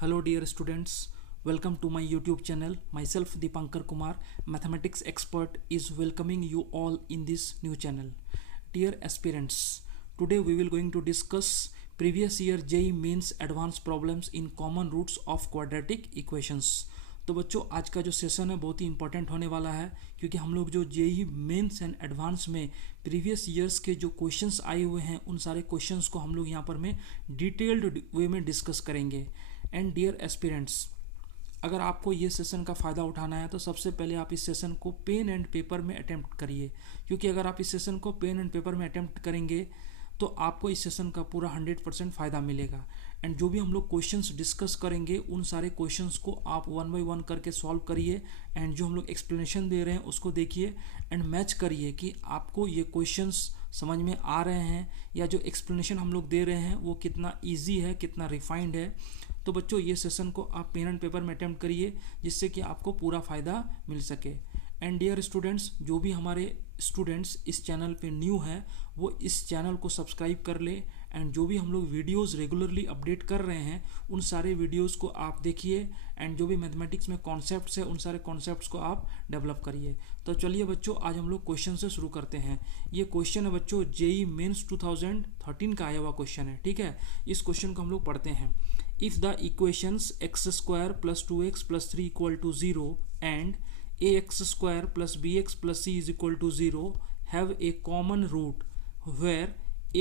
Hello dear students, welcome to my YouTube channel. Myself Deepankar Kumar, mathematics expert, is welcoming you all in this new channel. Dear aspirants, today we will going to discuss previous year JEE Mains advanced problems in common roots of quadratic equations. तो बच्चों आज का जो session है बहुत ही important होने वाला है क्योंकि हम लोग जो जेई मेंस एंड एडवांस में प्रीवियस ईयर्स के जो क्वेश्चंस आए हुए हैं उन सारे क्वेश्चंस को हम लोग यहाँ पर में डिटेल्ड वे में डिस्कस करेंगे. एंड डियर एस्पिरेंट्स, अगर आपको ये सेशन का फ़ायदा उठाना है तो सबसे पहले आप इस सेशन को पेन एंड पेपर में अटेम्प्ट करिए, क्योंकि अगर आप इस सेशन को पेन एंड पेपर में अटेम्प्ट करेंगे तो आपको इस सेशन का पूरा 100% फ़ायदा मिलेगा. एंड जो भी हम लोग क्वेश्चंस डिस्कस करेंगे उन सारे क्वेश्चंस को आप 1 बाय 1 करके सॉल्व करिए. एंड जो हम लोग एक्सप्लेनेशन दे रहे हैं उसको देखिए एंड मैच करिए कि आपको ये क्वेश्चंस समझ में आ रहे हैं या जो एक्सप्लेनेशन हम लोग दे रहे हैं वो कितना ईजी है, कितना रिफाइंड है. तो बच्चों ये सेशन को आप पेन एंड पेपर में अटेम्प्ट करिए जिससे कि आपको पूरा फ़ायदा मिल सके. एंड डियर स्टूडेंट्स, जो भी हमारे स्टूडेंट्स इस चैनल पे न्यू है वो इस चैनल को सब्सक्राइब कर ले. एंड जो भी हम लोग वीडियोस रेगुलरली अपडेट कर रहे हैं उन सारे वीडियोस को आप देखिए. एंड जो भी मैथमेटिक्स में कॉन्सेप्ट्स है उन सारे कॉन्सेप्ट्स को आप डेवलप करिए. तो चलिए बच्चों, आज हम लोग क्वेश्चन से शुरू करते हैं. ये क्वेश्चन है बच्चों जेई मेंस 2013 का आया हुआ क्वेश्चन है. ठीक है, इस क्वेश्चन को हम लोग पढ़ते हैं. If the equations x square plus 2x plus 3 equal to 0 and ax square plus bx plus c is equal to 0 have a common root where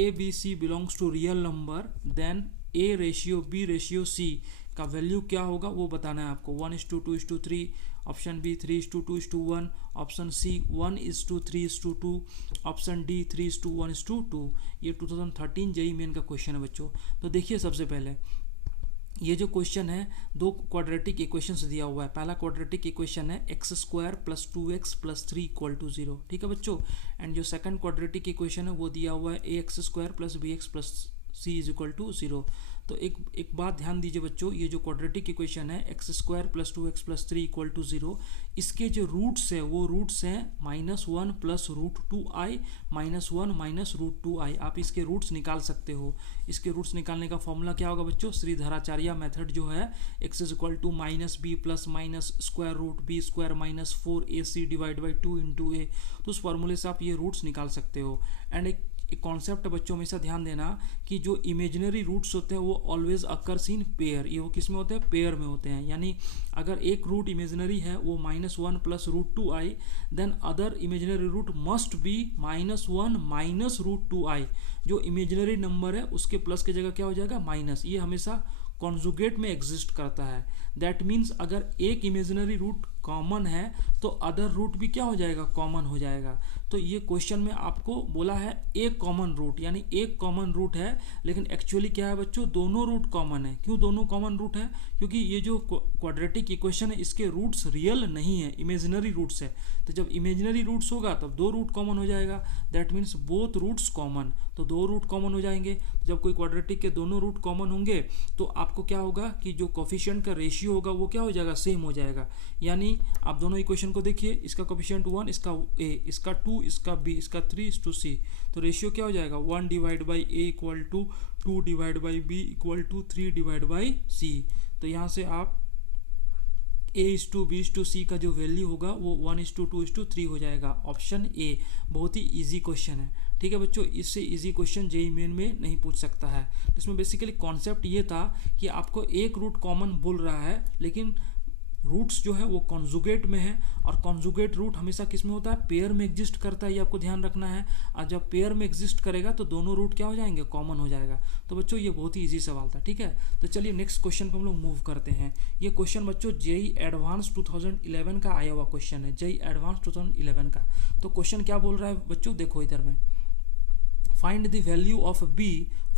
a b c belongs to real number, then a ratio b ratio c का value क्या होगा वो बताना है आपको. 1:2:3, option B 3:2:1, option C 1:3:2, option D 3:1:2. ये 2013 JEE main का question है बच्चों. तो देखिए सबसे पहले ये जो क्वेश्चन है दो क्वाड्रेटिक इक्वेशंस दिया हुआ है. पहला क्वाड्रेटिक इक्वेशन है x square plus 2x plus 3 equal to 0. ठीक है बच्चों. एंड जो सेकंड क्वाड्रेटिक इक्वेशन है वो दिया हुआ है ax square plus bx plus c is equal to 0. तो एक बात ध्यान दीजिए बच्चों, ये जो क्वाड्रेटिक इक्वेशन है x square plus 2x plus 3 equal to 0, इसके जो रूट्स है वो रूट्स हैं -1 प्लस √2i -1 माइनस √2i. आप इसके रूट्स निकाल सकते हो. इसके रूट्स निकालने का फॉर्मूला क्या होगा बच्चों? श्रीधराचार्य मेथड जो है x is equal to -b plus minus square root b square minus 4ac divide by 2 into a. तो उस फॉर्मूले से आप ये रूट्स निकाल सकते हो. एंड एक कॉन्सेप्ट बच्चों हमेशा ध्यान देना कि जो इमेजिनरी रूट्स होते हैं वो ऑलवेज अकर्स इन पेयर. ये वो किस में होते हैं? पेयर में होते हैं. यानी अगर एक रूट इमेजिनरी है वो -1 plus √2i, then other imaginary root must be -1 minus √2i. जो इमेजिनरी नंबर है उसके प्लस की जगह क्या हो जाएगा? माइनस. ये हमेशा कॉन्जुगेट में एग्जिस्ट करता है. दैट मीन्स अगर एक इमेजिनरी रूट कॉमन है तो अदर रूट भी क्या हो जाएगा? कॉमन हो जाएगा. तो ये क्वेश्चन में आपको बोला है एक कॉमन रूट, यानी एक कॉमन रूट है, लेकिन एक्चुअली क्या है बच्चों? दोनों रूट कॉमन है. क्यों दोनों कॉमन रूट है? क्योंकि ये जो क्वाड्रेटिक इक्वेशन है इसके रूट्स रियल नहीं है, इमेजिनरी रूट्स है. तो जब इमेजिनरी रूट्स होगा तब दो रूट कॉमन हो जाएगा. That means both roots common. तो दो रूट कॉमन हो जाएंगे. जब कोई क्वाड्रेटिक के दोनों रूट कॉमन होंगे तो आपको क्या होगा कि जो कोफिशिएंट का रेशियो होगा वो क्या हो जाएगा? सेम हो जाएगा. यानी आप दोनों इक्वेशन को देखिए, इसका कोफिशिएंट 1, इसका a, इसका 2, इसका b, इसका 3:c. तो रेशियो क्या हो जाएगा? 1 divide by a equal to 2 divide by b equal to 3 divide by c. तो यहाँ से आप a:b:c का जो वैल्यू होगा वो 1:2:3 हो जाएगा. Option A. बहुत ही इजी क्वेश्चन है. ठीक है बच्चों, इससे इजी क्वेश्चन जेईई मेन में नहीं पूछ सकता है. इसमें बेसिकली कॉन्सेप्ट ये था कि आपको एक रूट कॉमन बोल रहा है, लेकिन रूट्स जो है वो कॉन्जुगेट में है. और कॉन्जुगेट रूट हमेशा किस में होता है? पेयर में एग्जिस्ट करता है. ये आपको ध्यान रखना है. और जब पेयर में एग्जिस्ट करेगा तो दोनों रूट क्या हो जाएंगे? कॉमन हो जाएगा. तो बच्चों ये बहुत ही इजी सवाल था. ठीक है, तो चलिए नेक्स्ट क्वेश्चन को हम लोग मूव करते हैं. ये क्वेश्चन बच्चों जेईई एडवांस 2011 का आया हुआ क्वेश्चन है. जेईई एडवांस 2011 का. तो क्वेश्चन क्या बोल रहा है बच्चों? देखो इधर में, find the value of b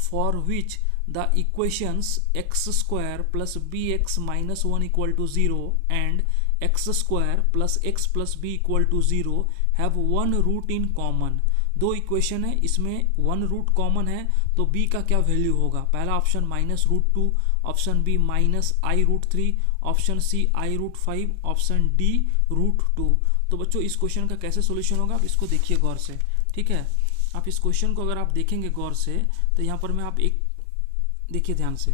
for which the equations x square plus bx minus 1 equal to 0 and x square plus x plus b equal to 0 have one root in common. दो equation है, इसमें one root common है, तो b का क्या value होगा? पहला option -√2, option B -i√3, option C i√5, option D √2. तो बच्चों इस क्वेश्चन का कैसे सोल्यूशन होगा आप इसको देखिए गौर से. ठीक है, आप इस क्वेश्चन को अगर आप देखेंगे गौर से तो यहाँ पर मैं आप एक देखिए ध्यान से.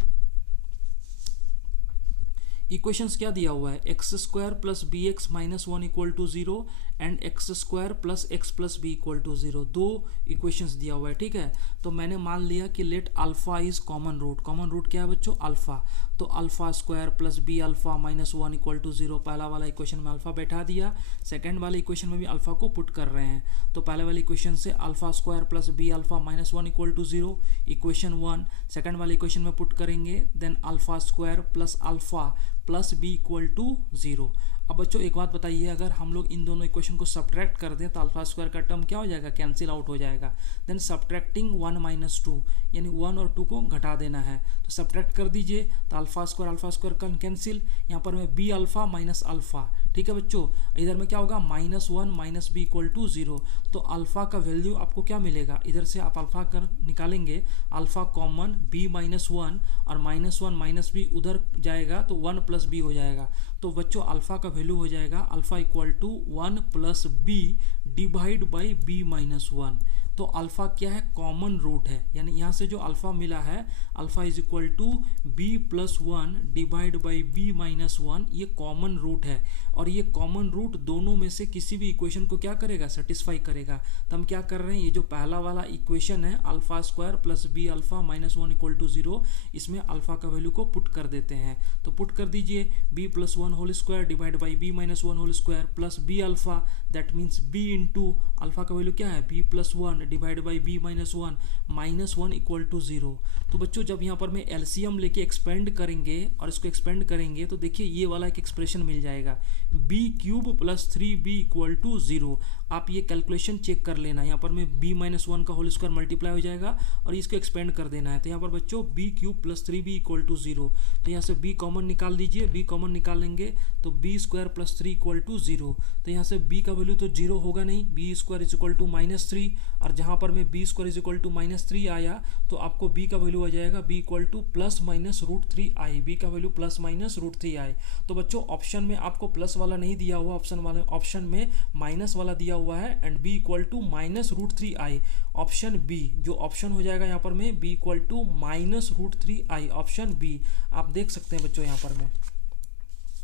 इक्वेशंस क्या दिया हुआ है, x square plus b x minus one equal to zero and x square plus x plus b equal to zero, दो इक्वेशंस दिया हुआ है, ठीक है। तो मैंने मान लिया कि let alpha is common root क्या है बच्चों, अल्फा। तो alpha square plus b alpha minus one equal to zero, पहला वाला इक्वेशन में अल्फा बैठा दिया, सेकेंड वाले इक्वेशन में भी अल्फा को पुट कर रहे हैं। तो पहले वाले इक्वेशन से alpha square plus b alpha minus one equal to zero, equation one. Second वाले इक्वेशन में पुट करेंगे, then alpha square plus alpha plus b equal to zero. अब बच्चों एक बात बताइए, अगर हम लोग इन दोनों इक्वेशन को सब्ट्रैक्ट कर दें तो अल्फा स्क्वायर का टर्म क्या हो जाएगा, कैंसिल आउट हो जाएगा। Then subtracting one minus two, यानी वन और टू को घटा देना है, तो सब्ट्रैक्ट कर दीजिए। तो अल्फा स्क्वायर का कैंसिल, यहाँ पर में बी अल्फा माइनस अल्फा, ठीक है बच्चों। इधर में क्या होगा, minus one minus b equal to zero. तो अल्फा का वैल्यू आपको क्या मिलेगा, इधर से आप अल्फा कर निकालेंगे, alpha common b minus one, और माइनस वन माइनस बी उधर जाएगा तो वन प्लस बी हो जाएगा। तो बच्चों अल्फा का वैल्यू हो जाएगा alpha equal to one plus b divide by b minus one. तो अल्फा क्या है, कॉमन रूट है, यानी यहाँ से जो अल्फा मिला है, alpha is equal to b plus one divide by b minus one, ये कॉमन रूट है। और ये कॉमन रूट दोनों में से किसी भी इक्वेशन को क्या करेगा, सेटिस्फाई करेगा। तो हम क्या कर रहे हैं, ये जो पहला वाला इक्वेशन है alpha square plus b alpha minus one equal to zero, इसमें अल्फा का वैल्यू को पुट कर देते हैं। तो पुट कर दीजिए, b plus one whole square divide by b minus one whole square plus b alpha, that means b into alpha का वैल्यू क्या है, b plus one divide by b minus one equal to zero. तो बच्चों जब यहाँ पर मैं LCM लेके एक्सपेंड करेंगे और इसको एक्सपेंड करेंगे तो देखिए ये वाला एक एक्सप्रेशन मिल जाएगा, b cube plus three b equal to zero. आप ये कैलकुलेशन चेक कर लेना, यहाँ पर में बी माइनस वन का होल स्क्वायर मल्टीप्लाई हो जाएगा और इसको एक्सपेंड कर देना है। तो यहाँ पर बच्चों b cube plus three b equal to zero, तो यहाँ से बी कॉमन निकाल दीजिए, बी कॉमन निकालेंगे तो b square plus three equal to zero. तो यहाँ से बी का वैल्यू तो जीरो होगा नहीं, B square is equal to minus three, और जहाँ पर में B square is equal to minus three आया तो आपको बी का वैल्यू आ जाएगा B equal to plus minus root three i, B का value plus minus root three i. तो बच्चों ऑप्शन में आपको प्लस वाला नहीं दिया हुआ, ऑप्शन में माइनस वाला दिया हुआ है, and b equal to minus root three i. Option B जो ऑप्शन हो जाएगा यहाँ पर में b equal to minus root three i, option B आप देख सकते हैं बच्चों। यहाँ पर में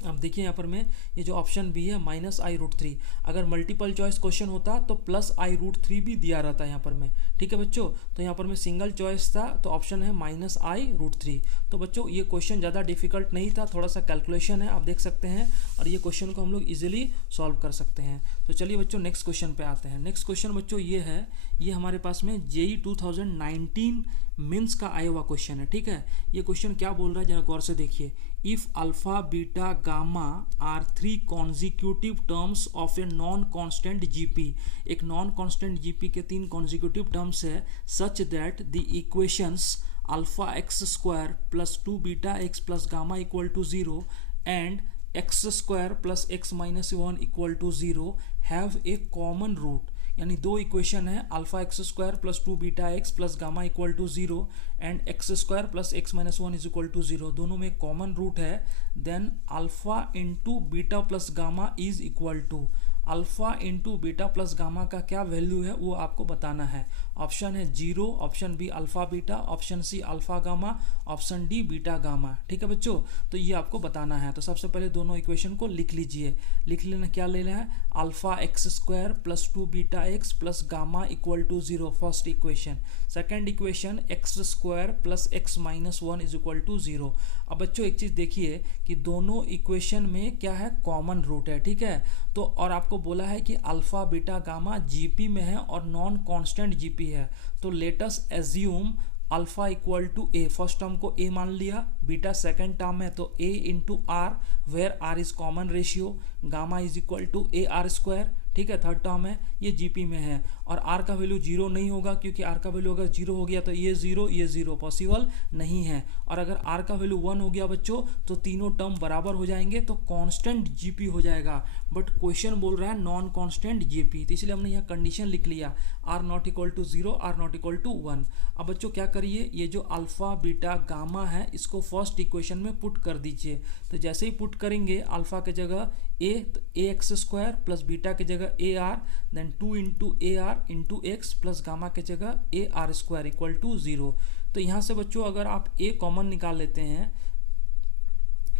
अब देखिए यहाँ पर में ये जो ऑप्शन बी है माइनस आई रूट थ्री, अगर मल्टीपल चॉइस क्वेश्चन होता तो प्लस आई रूट थ्री भी दिया रहता है यहाँ पर में, ठीक है बच्चों। तो यहाँ पर में सिंगल चॉइस था तो ऑप्शन है माइनस आई रूट थ्री। तो बच्चों ये क्वेश्चन ज़्यादा डिफिकल्ट नहीं था, थोड़ा सा कैलकुलेशन है आप देख सकते हैं, और ये क्वेश्चन को हम लोग इजीली सॉल्व कर सकते हैं। तो चलिए बच्चों नेक्स्ट क्वेश्चन पे आते हैं। नेक्स्ट क्वेश्चन बच्चों ये है, ये हमारे पास में जेई 2019 मेंस का आया हुआ क्वेश्चन है, ठीक है। ये क्वेश्चन क्या बोल रहा है जरा गौर से देखिए, if alpha beta gamma are three consecutive terms of a non constant GP, एक नॉन कांस्टेंट जीपी के तीन कॉन्जिक्यूटिव टर्म्स है, such that the equations alpha x square plus two beta x plus gamma equal to zero and x square plus x minus one equal to zero have a common root. यानी दो equation है, alpha x square plus two beta x plus gamma equal to zero and x square plus x minus one is equal to zero, दोनों में common root है। Then alpha into beta plus gamma is equal to, alpha into beta plus gamma का क्या value है वो आपको बताना है। ऑप्शन है zero, option B alpha beta, option C alpha gamma, option D beta gamma, ठीक है बच्चों। तो ये आपको बताना है। तो सबसे पहले दोनों इक्वेशन को लिख लीजिए, लिख लेना क्या लेना है, alpha x square plus two beta x plus gamma equal to zero, first equation. Second equation x square plus x minus one is equal to zero. अब बच्चों एक चीज़ देखिए कि दोनों इक्वेशन में क्या है, कॉमन रूट है, ठीक है। तो और आपको बोला है कि अल्फा बीटा गामा जीपी में है और नॉन कांस्टेंट जीपी है, तो let us assume alpha equal to A, first term को ए मान लिया, बीटा सेकेंड टर्म है तो A into R where R is common ratio, gamma is equal to A are square, ठीक है। Third term है ये जीपी में है, और आर का वैल्यू जीरो नहीं होगा क्योंकि आर का वैल्यू अगर जीरो हो गया तो ये जीरो पॉसिबल नहीं है, और अगर आर का वैल्यू वन हो गया बच्चों तो तीनों टर्म बराबर हो जाएंगे तो कांस्टेंट जीपी हो जाएगा। बट क्वेश्चन बोल रहा है नॉन कांस्टेंट जीपी, तो इसलिए हमने यहाँ कंडीशन लिख लिया r not equal to zero, r not equal to one. अब बच्चों क्या करिए, ये जो अल्फा बीटा गामा है इसको फर्स्ट इक्वेशन में पुट कर दीजिए। तो जैसे ही पुट करेंगे अल्फा के जगह ए, तो a x square plus beta के जगह a r, then two into A r into x plus gamma के जगह a are square equal to zero. तो यहाँ से बच्चों अगर आप ए कॉमन निकाल लेते हैं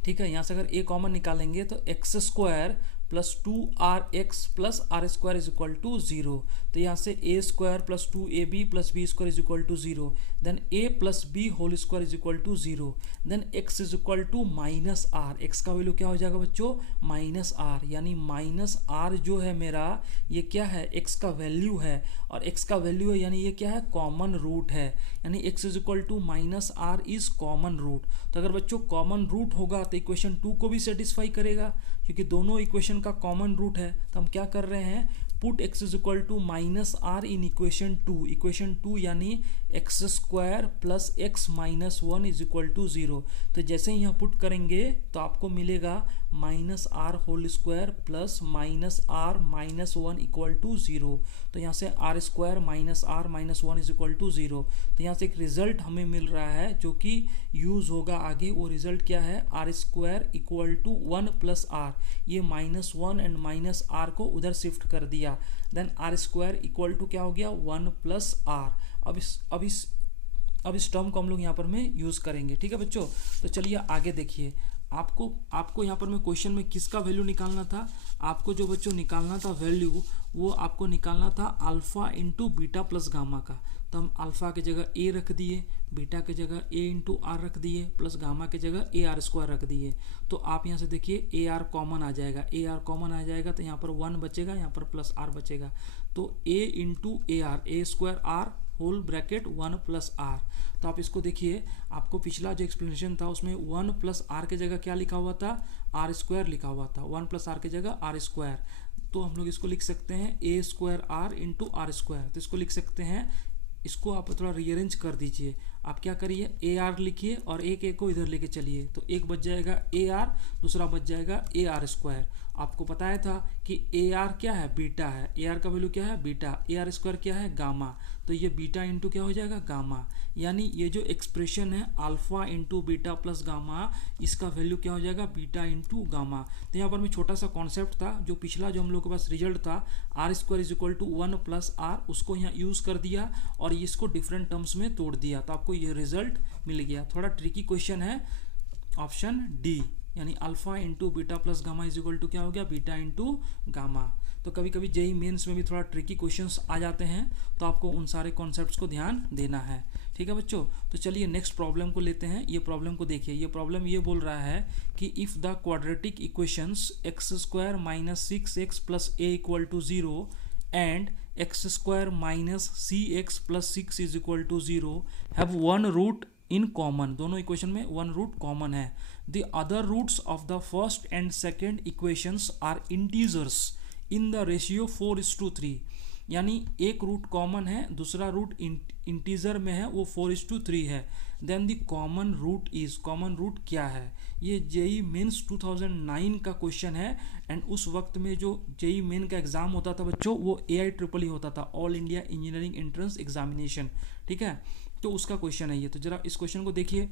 ठीक है, यहाँ से अगर a कॉमन निकालेंगे तो x square plus 2rx plus r square is equal to 0। तो यहाँ से a square plus 2ab plus b square is equal to 0, then a plus b whole square is equal to 0, then x is equal to minus r. X का value क्या हो जाएगा बच्चों, minus r, यानी minus r जो है मेरा ये क्या है, x का वैल्यू है, और x का वैल्यू है यानी ये क्या है, कॉमन रूट है, यानी x is equal to minus r is common root. तो अगर बच्चों कॉमन रूट होगा तो इक्वेशन 2 को भी सेटिस्फाई करेगा, क्योंकि दोनों इक्वेशन का कॉमन रूट है। तो हम क्या कर रहे हैं, put x is equal to minus r in equation 2, equation 2 यानी x square plus x minus 1 is equal to 0। तो जैसे ही यहाँ पुट करेंगे तो आपको मिलेगा minus r whole square plus minus r minus 1 equal to 0। तो यहाँ से r square minus r minus 1 is equal to 0। तो यहाँ से एक रिजल्ट हमें मिल रहा है जो कि यूज होगा आगे। वो रिजल्ट क्या है, r square equal to 1 plus r, ये माइनस 1 एंड माइनस आर को उधर शिफ्ट कर दिया, then r square equal to क्या हो गया, 1 प्लस आर। अब इस टर्म को हम लोग यहाँ पर में यूज़ करेंगे। ठीक है बच्चों, तो चलिए आगे देखिए। आपको यहाँ पर में क्वेश्चन में किसका वैल्यू निकालना था, आपको जो बच्चों निकालना था वैल्यू, वो आपको निकालना था alpha into beta plus gamma का। तो हम अल्फ़ा की जगह ए रख दिए, बीटा की जगह ए इंटू आर रख दिए, प्लस गामा की जगह ए आर स्क्वायर रख दिए। तो आप यहाँ से देखिए ए आर कॉमन आ जाएगा, ए आर कॉमन आ जाएगा तो यहाँ पर 1 बचेगा, यहाँ पर प्लस आर बचेगा। तो A into A R, A square R whole bracket 1 plus R. तो आप इसको देखिए, आपको पिछला जो एक्सप्लेनेशन था उसमें 1 प्लस आर की जगह क्या लिखा हुआ था, आर स्क्वायर लिखा हुआ था, 1 प्लस आर की जगह आर स्क्वायर। तो हम लोग इसको लिख सकते हैं A square R into R square. तो इसको लिख सकते हैं, इसको आप थोड़ा रीअरेंज कर दीजिए। आप क्या करिए, ए आर लिखिए और एक ए को इधर लेके चलिए, तो एक बच जाएगा ए आर, दूसरा बच जाएगा ए आर स्क्वायर। आपको बताया था कि ए आर क्या है, बीटा है, ए आर का वैल्यू क्या है, बीटा, ए आर स्क्वायर क्या है, गामा। तो ये बीटा इंटू क्या हो जाएगा, गामा। यानी ये जो एक्सप्रेशन है alpha into beta plus gamma, इसका वैल्यू क्या हो जाएगा, बीटा इंटू गामा। तो यहाँ पर में छोटा सा कॉन्सेप्ट था, जो पिछला जो हम लोग के पास रिजल्ट था r square is equal to 1 plus r, उसको यहाँ यूज़ कर दिया और इसको डिफरेंट टर्म्स में तोड़ दिया, तो आपको ये रिजल्ट मिल गया। थोड़ा ट्रिकी क्वेश्चन है, ऑप्शन डी, यानी alpha into beta plus gamma is equal to क्या हो गया, बीटा इंटू गामा। तो कभी कभी जेई मेंस में भी थोड़ा ट्रिकी क्वेश्चंस आ जाते हैं, तो आपको उन सारे कॉन्सेप्ट्स को ध्यान देना है। ठीक है बच्चों, तो चलिए नेक्स्ट प्रॉब्लम को लेते हैं। ये प्रॉब्लम को देखिए, ये प्रॉब्लम ये बोल रहा है कि if the quadratic equations x square minus 6x plus a equal to 0 and x square minus C x plus 6 is equal to 0 have one root in common, दोनों इक्वेशन में वन रूट कॉमन है। The other roots of the first and second equations are integers in the ratio 4:3, यानी एक root common है, दूसरा root integer में है, वो 4:3 है। Then the common root is, common root क्या है, ये जेई मेंस 2009 का क्वेश्चन है। एंड उस वक्त में जो जेई मेन का एग्जाम होता था बच्चों, वो AIEEE होता था, all India engineering entrance examination. ठीक है, तो उसका क्वेश्चन है ये। तो जरा इस क्वेश्चन को देखिए,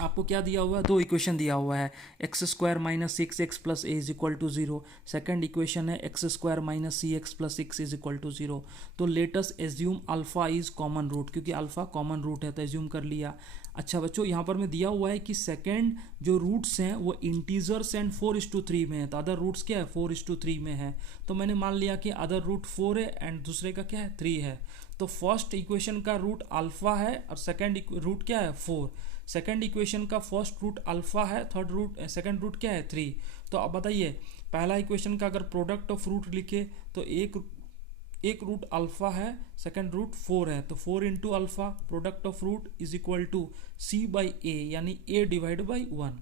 आपको क्या दिया हुआ है, दो इक्वेशन दिया हुआ है, x square minus 6x plus A is equal to 0। Second equation है x square minus C x plus 6 is equal to 0। तो let's assume alpha is common root, क्योंकि अल्फा कॉमन रूट है तो एज्यूम कर लिया। अच्छा बच्चों, यहाँ पर में दिया हुआ है कि सेकेंड जो रूट्स हैं वो इंटीजर्स एंड 4:3 में है, तो अदर रूट्स क्या है, 4:3 में है। तो मैंने मान लिया कि अदर रूट 4 है एंड दूसरे का क्या है, 3 है। तो फर्स्ट इक्वेशन का रूट अल्फा है और सेकेंड रूट क्या है, 4। सेकेंड इक्वेशन का फर्स्ट रूट अल्फा है, थर्ड रूट सेकेंड रूट क्या है, 3। तो अब बताइए, पहला इक्वेशन का अगर प्रोडक्ट ऑफ रूट लिखे तो एक रूट अल्फा है, सेकेंड रूट 4 है, तो 4 into alpha product of root is equal to C by A, यानी ए डिवाइड बाई 1।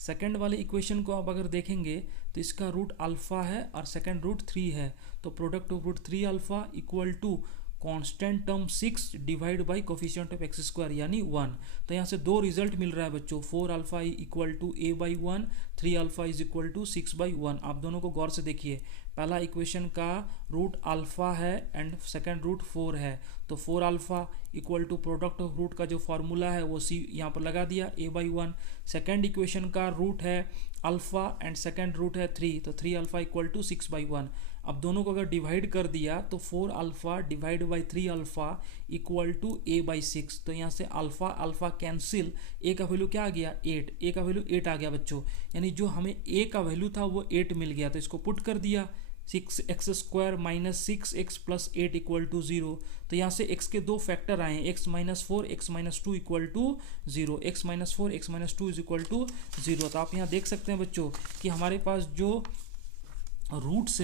सेकेंड वाले इक्वेशन को आप अगर देखेंगे तो इसका रूट अल्फा है और सेकेंड रूट 3 है, तो product of root 3 alpha equal to constant term 6 divide by coefficient of x square यानी 1। तो यहाँ से दो रिजल्ट मिल रहा है बच्चों, 4 alpha equal to a by 1, 3 alpha is equal to 6 by 1। आप दोनों को गौर से देखिए, पहला इक्वेशन का रूट अल्फा है एंड सेकेंड रूट 4 है, तो 4 alpha equal to product of root का जो फॉर्मूला है वो सी यहाँ पर लगा दिया, ए बाई 1। सेकेंड इक्वेशन का रूट है अल्फा एंड सेकेंड रूट है 3, तो 3 अल्फा इक्वल टू 6 बाई 1। अब दोनों को अगर डिवाइड कर दिया तो 4 alpha divide by 3 alpha equal to a by 6। तो यहाँ से अल्फ़ा अल्फ़ा कैंसिल, a का वैल्यू क्या आ गया 8, a का वैल्यू 8 आ गया बच्चों, यानी जो हमें a का वैल्यू था वो 8 मिल गया। तो इसको पुट कर दिया 6x² minus 6x plus 8 equal to 0। तो यहाँ से x के दो फैक्टर आए हैं, x minus 4 x minus 2 equal to 0, x minus 4 x minus 2 is equal to 0। तो आप यहाँ देख सकते हैं बच्चों कि हमारे पास जो रूट्स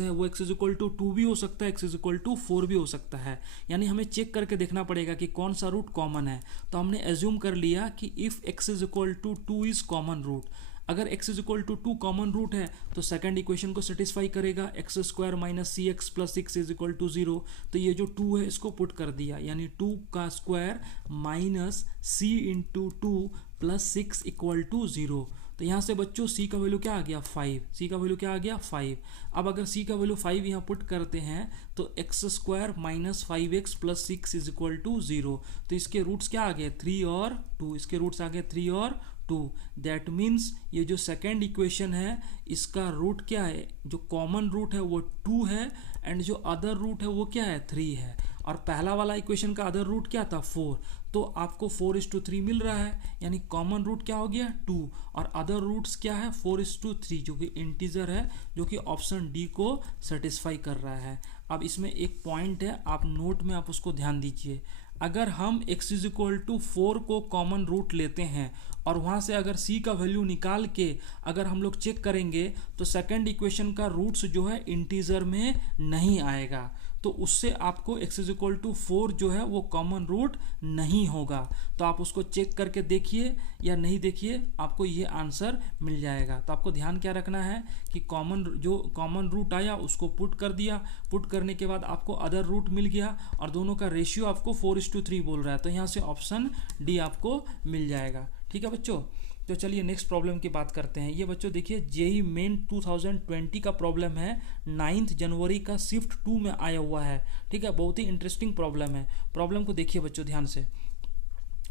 हैं वो x इज इक्वल टू 2 भी हो सकता है, x इज इक्वल टू 4 भी हो सकता है। यानी हमें चेक करके देखना पड़ेगा कि कौन सा रूट कॉमन है। तो हमने एज्यूम कर लिया कि if x is equal to 2 is common root. अगर x is equal to 2 common root है तो सेकंड इक्वेशन को सेटिस्फाई करेगा, x² minus C x plus 6 is equal to 0। तो ये जो 2 है इसको पुट कर दिया, यानी 2 का square minus c into 2 plus 6 equal to 0। तो यहाँ से बच्चों c का वैल्यू क्या आ गया 5, c का वैल्यू क्या आ गया 5। अब अगर c का वैल्यू 5 यहाँ पुट करते हैं तो x² minus 5x plus 6 is equal to 0। तो इसके रूट्स क्या आ गए 3 और 2, इसके रूट्स आ गए 3 और 2। दैट मीन्स ये जो सेकेंड इक्वेशन है इसका रूट क्या है, जो कॉमन रूट है वो 2 है एंड जो अदर रूट है वो क्या है 3 है। और पहला वाला इक्वेशन का अदर रूट क्या था 4। तो आपको 4:3 मिल रहा है, यानी कॉमन रूट क्या हो गया 2 और अदर रूट्स क्या है 4:3, जो कि इंटीजर है, जो कि ऑप्शन डी को सेटिस्फाई कर रहा है। अब इसमें एक पॉइंट है, आप नोट में आप उसको ध्यान दीजिए। अगर हम x इज इक्वल टू 4 को कॉमन रूट लेते हैं और वहाँ से अगर c का वैल्यू निकाल के अगर हम लोग चेक करेंगे तो सेकंड इक्वेशन का रूट्स जो है इंटीजर में नहीं आएगा। तो उससे आपको x इज इक्वल टू 4 जो है वो कॉमन रूट नहीं होगा। तो आप उसको चेक करके देखिए या नहीं देखिए, आपको ये आंसर मिल जाएगा। तो आपको ध्यान क्या रखना है कि कॉमन रूट आया उसको पुट कर दिया, पुट करने के बाद आपको अदर रूट मिल गया और दोनों का रेशियो आपको 4:3 बोल रहा है। तो यहाँ से ऑप्शन डी आपको मिल जाएगा। ठीक है बच्चों, तो चलिए नेक्स्ट प्रॉब्लम की बात करते हैं। ये बच्चों देखिए जेईई मेन 2020 का प्रॉब्लम है, 9 जनवरी का शिफ्ट 2 में आया हुआ है। ठीक है, बहुत ही इंटरेस्टिंग प्रॉब्लम है। प्रॉब्लम को देखिए बच्चों ध्यान से।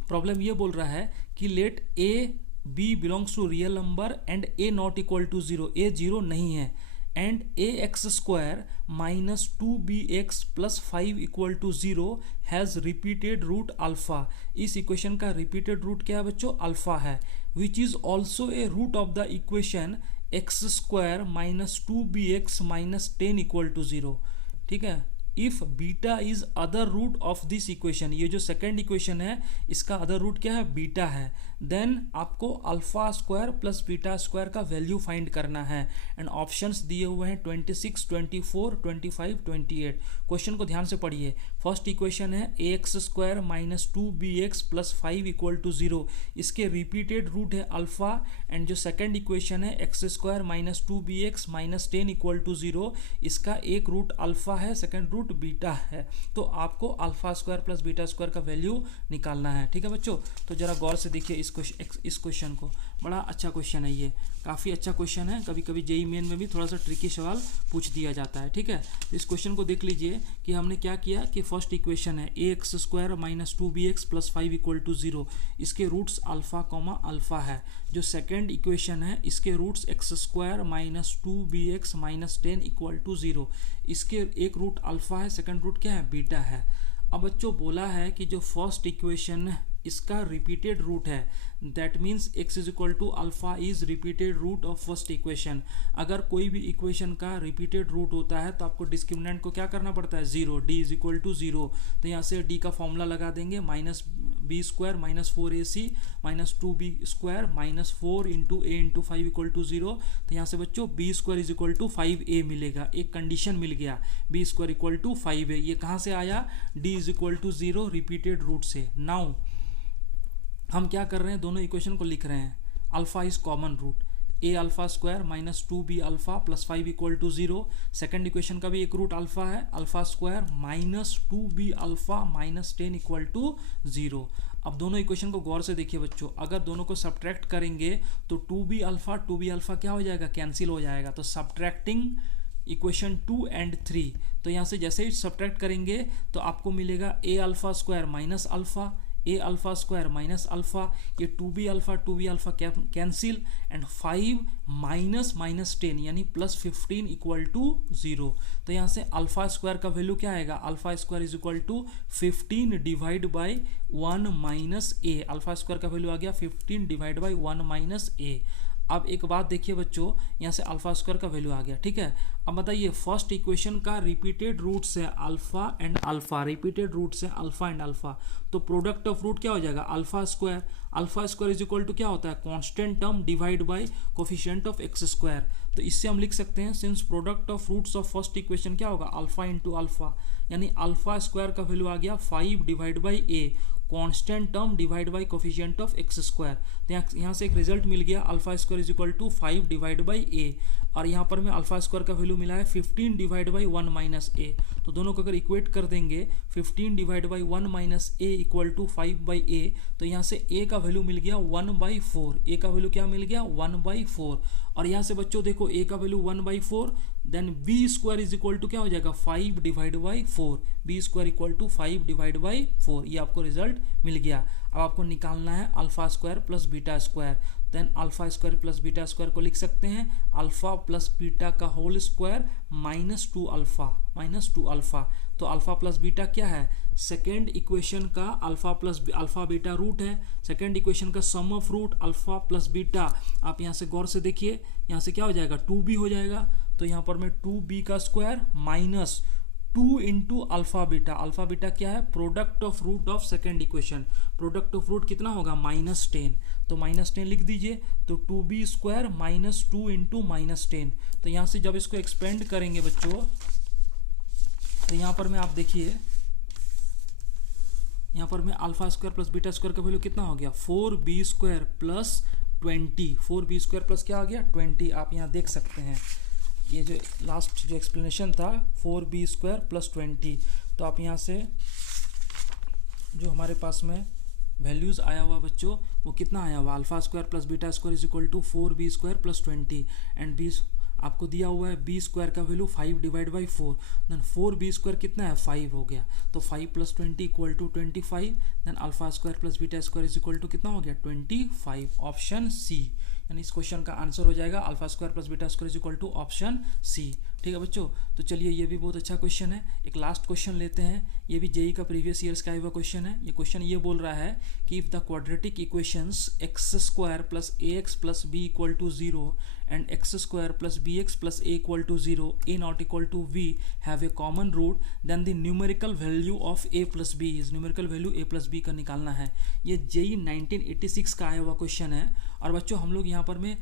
प्रॉब्लम ये बोल रहा है कि let a b belongs to real number and a not equal to 0, a 0 नहीं है, and ax² minus 2bx plus 5 equal to 0 has repeated root alpha. इस इक्वेशन का रिपीटेड रूट क्या है बच्चों अल्फा है, which is also a root of the equation x² minus 2bx minus 10 equal to 0। ठीक है, if beta is other root of this equation, ये जो सेकेंड इक्वेशन है इसका अदर रूट क्या है बीटा है, देन आपको alpha square plus beta square का वैल्यू फाइंड करना है। एंड ऑप्शंस दिए हुए हैं 26, 24, 25, 28। क्वेश्चन को ध्यान से पढ़िए। फर्स्ट इक्वेशन है ax² minus 2bx plus 5 equal to 0, इसके रिपीटेड रूट है अल्फा। एंड जो सेकेंड इक्वेशन है x² minus 2bx minus 10 equal to 0, इसका एक रूट अल्फा है, सेकेंड रूट बीटा है। तो आपको alpha square plus beta square का वैल्यू निकालना है। ठीक है बच्चों, तो जरा गौर से देखिए इस क्वेश्चन को। बड़ा अच्छा क्वेश्चन है, ये काफ़ी अच्छा क्वेश्चन है। कभी कभी जेईई मेन में भी थोड़ा सा ट्रिकी सवाल पूछ दिया जाता है। ठीक है, तो इस क्वेश्चन को देख लीजिए कि हमने क्या किया कि फर्स्ट इक्वेशन है ax² minus 2bx plus 5 equal to 0, इसके रूट्स अल्फा कॉमा अल्फा है। जो सेकेंड इक्वेशन है इसके roots x² minus 2bx minus 10 equal to 0, इसके एक रूट अल्फा है, सेकेंड रूट क्या है बीटा है। अब बच्चों बोला है कि जो फर्स्ट इक्वेशन इसका रिपीटेड रूट है, that means x is equal to alpha is repeated root of first equation. अगर कोई भी इक्वेशन का रिपीटेड रूट होता है तो आपको डिस्क्रिमिनेंट को क्या करना पड़ता है 0, d इज इक्वल टू 0। तो यहाँ से d का फॉर्मूला लगा देंगे, minus b² minus 4ac minus 2b² minus 4 into a into 5 equal to 0। तो यहाँ से बच्चों b² is equal to 5a मिलेगा, एक कंडीशन मिल गया b² इक्वल टू 5a। ये कहाँ से आया d is equal to 0 repeated root से। नाउ हम क्या कर रहे हैं, दोनों इक्वेशन को लिख रहे हैं। Alpha is common root, a alpha square minus 2b alpha plus 5 equal to 0। Second equation का भी एक रूट अल्फा है, alpha square minus 2b alpha minus 10 equal to 0। अब दोनों इक्वेशन को गौर से देखिए बच्चों, अगर दोनों को सब्ट्रैक्ट करेंगे तो 2b अल्फा क्या हो जाएगा कैंसिल हो जाएगा। तो सब्ट्रैक्टिंग इक्वेशन 2 एंड 3, तो यहाँ से जैसे ही सब्ट्रैक्ट करेंगे तो आपको मिलेगा a alpha square minus alpha, A alpha square minus alpha, ये 2b alpha cancel, and 5 minus minus 10 यानी प्लस 15 इक्वल टू 0। तो यहाँ से अल्फा स्क्वायर का वैल्यू क्या आएगा, alpha square is equal to 15 divide by 1 minus a. Alpha square का value आ गया 15 डिवाइड बाई 1 माइनस ए। अब एक बात देखिए बच्चों, यहाँ से अल्फा स्क्वायर का वैल्यू आ गया, ठीक है। अब बताइए फर्स्ट इक्वेशन का रिपीटेड रूट्स है alpha and alpha, repeated roots है अल्फा एंड अल्फा, तो प्रोडक्ट ऑफ रूट क्या हो जाएगा, alpha square. Alpha square is equal to क्या होता है, constant term divide by coefficient of x square. तो इससे हम लिख सकते हैं since product of roots of first equation क्या होगा, अल्फा इंटू अल्फा, यानी अल्फा स्क्वायर का वैल्यू आ गया 5 divide by A, constant term divide by coefficient of x square. तो यहाँ से एक रिजल्ट मिल गया, alpha square is equal to 5 divide by A, और यहाँ पर में अल्फा स्क्वायर का वैल्यू मिला है 15 डिवाइड बाई 1 माइनस ए। तो दोनों को अगर इक्वेट कर देंगे 15 divide by 1 minus A equal to 5 by A, तो यहाँ से ए का वैल्यू मिल गया 1/4। ए का वैल्यू क्या मिल गया, 1/4। और यहाँ से बच्चों देखो ए का value 1/4, then b square is equal to क्या हो जाएगा, 5 divide by 4। B square equal to 5 divide by 4, ये आपको रिजल्ट मिल गया। अब आपको निकालना है alpha square plus beta square, then alpha square plus beta square को लिख सकते हैं अल्फा प्लस बीटा का होल स्क्वायर माइनस 2 अल्फा। तो अल्फा प्लस बीटा क्या है, सेकेंड इक्वेशन का alpha plus alpha beta root है, सेकेंड इक्वेशन का sum of root alpha plus beta. आप यहाँ से गौर से देखिए, यहाँ से क्या हो जाएगा, 2b हो जाएगा, तो यहाँ पर मैं 2b का square minus 2 into alpha beta क्या है, product of root of second equation. Product of root कितना होगा, -10, तो -10 लिख दीजिए। तो 2b स्क्वायर माइनस 2 इंटू -10। तो यहाँ से जब इसको एक्सपेंड करेंगे बच्चों, तो यहाँ पर में आप देखिए, यहाँ पर में alpha square plus beta square का वैल्यू कितना हो गया, 4b square plus 20। 4b square plus क्या आ गया, 20। आप यहाँ देख सकते हैं, ये जो लास्ट जो एक्सप्लेनेशन था 4b स्क्वायर प्लस 20। तो आप यहाँ से जो हमारे पास में वैल्यूज़ आया हुआ बच्चों, वो कितना आया हुआ, alpha square plus beta square is equal to 4b square plus 20, and b आपको दिया हुआ है b स्क्वायर का value 5 divide by 4, then 4b square कितना है, 5 हो गया। तो 5 plus 20 equal to 25, then alpha square plus beta square is equal to कितना हो गया, 25। ऑप्शन सी, यानी इस क्वेश्चन का आंसर हो जाएगा alpha square plus beta square is equal to option C. ठीक है बच्चों, तो चलिए ये भी बहुत अच्छा क्वेश्चन है। एक लास्ट क्वेश्चन लेते हैं, ये भी जेई का प्रीवियस ईयर्स का आया हुआ क्वेश्चन है। ये क्वेश्चन ये बोल रहा है कि if the quadratic equations x square plus a x plus b equal to 0 and x square plus bx plus a equal to 0, a not equal to v have a common root, then the numerical value of a plus b is, numerical value a plus b का निकालना है। ये JEE 1986 का आया हुआ question है। और बच्चों हम लोग यहाँ पर में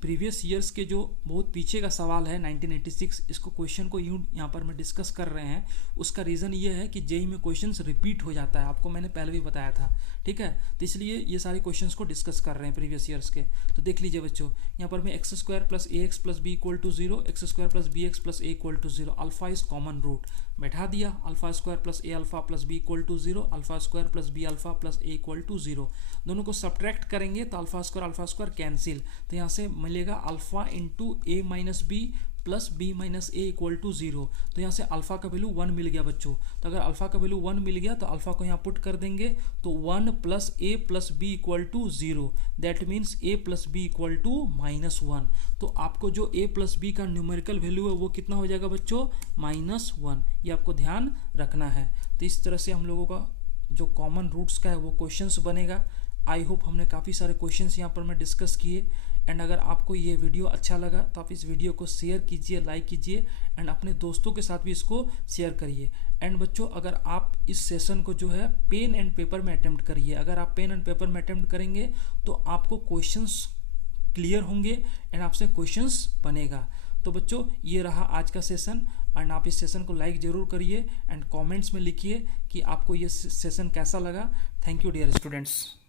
प्रीवियस ईयर्स के जो बहुत पीछे का सवाल है 1986, इसको क्वेश्चन को यूँ यहाँ पर मैं डिस्कस कर रहे हैं। उसका रीज़न ये है कि जेई में क्वेश्चंस रिपीट हो जाता है, आपको मैंने पहले भी बताया था, ठीक है। तो इसलिए ये सारे क्वेश्चंस को डिस्कस कर रहे हैं प्रीवियस ईयर्स के। तो देख लीजिए बच्चों, यहाँ पर मैं x square plus a x plus b equal to 0, x square plus b x plus a equal to 0, alpha is common root, बैठा दिया। Alpha square plus a alpha plus b equal to 0, alpha square plus b alpha plus a equal to 0। दोनों को subtract करेंगे तो alpha square cancel, तो यहाँ से मिलेगा alpha into a minus b plus b minus A equal to 0। तो यहाँ से अल्फा का वैल्यू 1 मिल गया बच्चों। तो अगर अल्फा का वैल्यू 1 मिल गया तो अल्फा को यहाँ पुट कर देंगे, तो 1 plus a plus b equal to 0, that means a plus b equal to -1। तो आपको जो ए प्लस बी का न्यूमेरिकल वैल्यू है वो कितना हो जाएगा बच्चों, -1। ये आपको ध्यान रखना है। तो इस तरह से हम लोगों का जो कॉमन रूट्स का है वो क्वेश्चंस बनेगा। आई होप हमने काफ़ी सारे क्वेश्चंस यहाँ पर मैं डिस्कस किए। एंड अगर आपको ये वीडियो अच्छा लगा तो आप इस वीडियो को शेयर कीजिए, लाइक कीजिए, एंड अपने दोस्तों के साथ भी इसको शेयर करिए। एंड बच्चों अगर आप इस सेशन को जो है पेन एंड पेपर में अटेम्प्ट करिए। अगर आप पेन एंड पेपर में अटेम्प्ट करेंगे तो आपको क्वेश्चंस क्लियर होंगे एंड आपसे क्वेश्चंस बनेगा। तो बच्चों ये रहा आज का सेशन, एंड आप इस सेशन को लाइक ज़रूर करिए एंड कमेंट्स में लिखिए कि आपको ये सेशन कैसा लगा। Thank you dear students.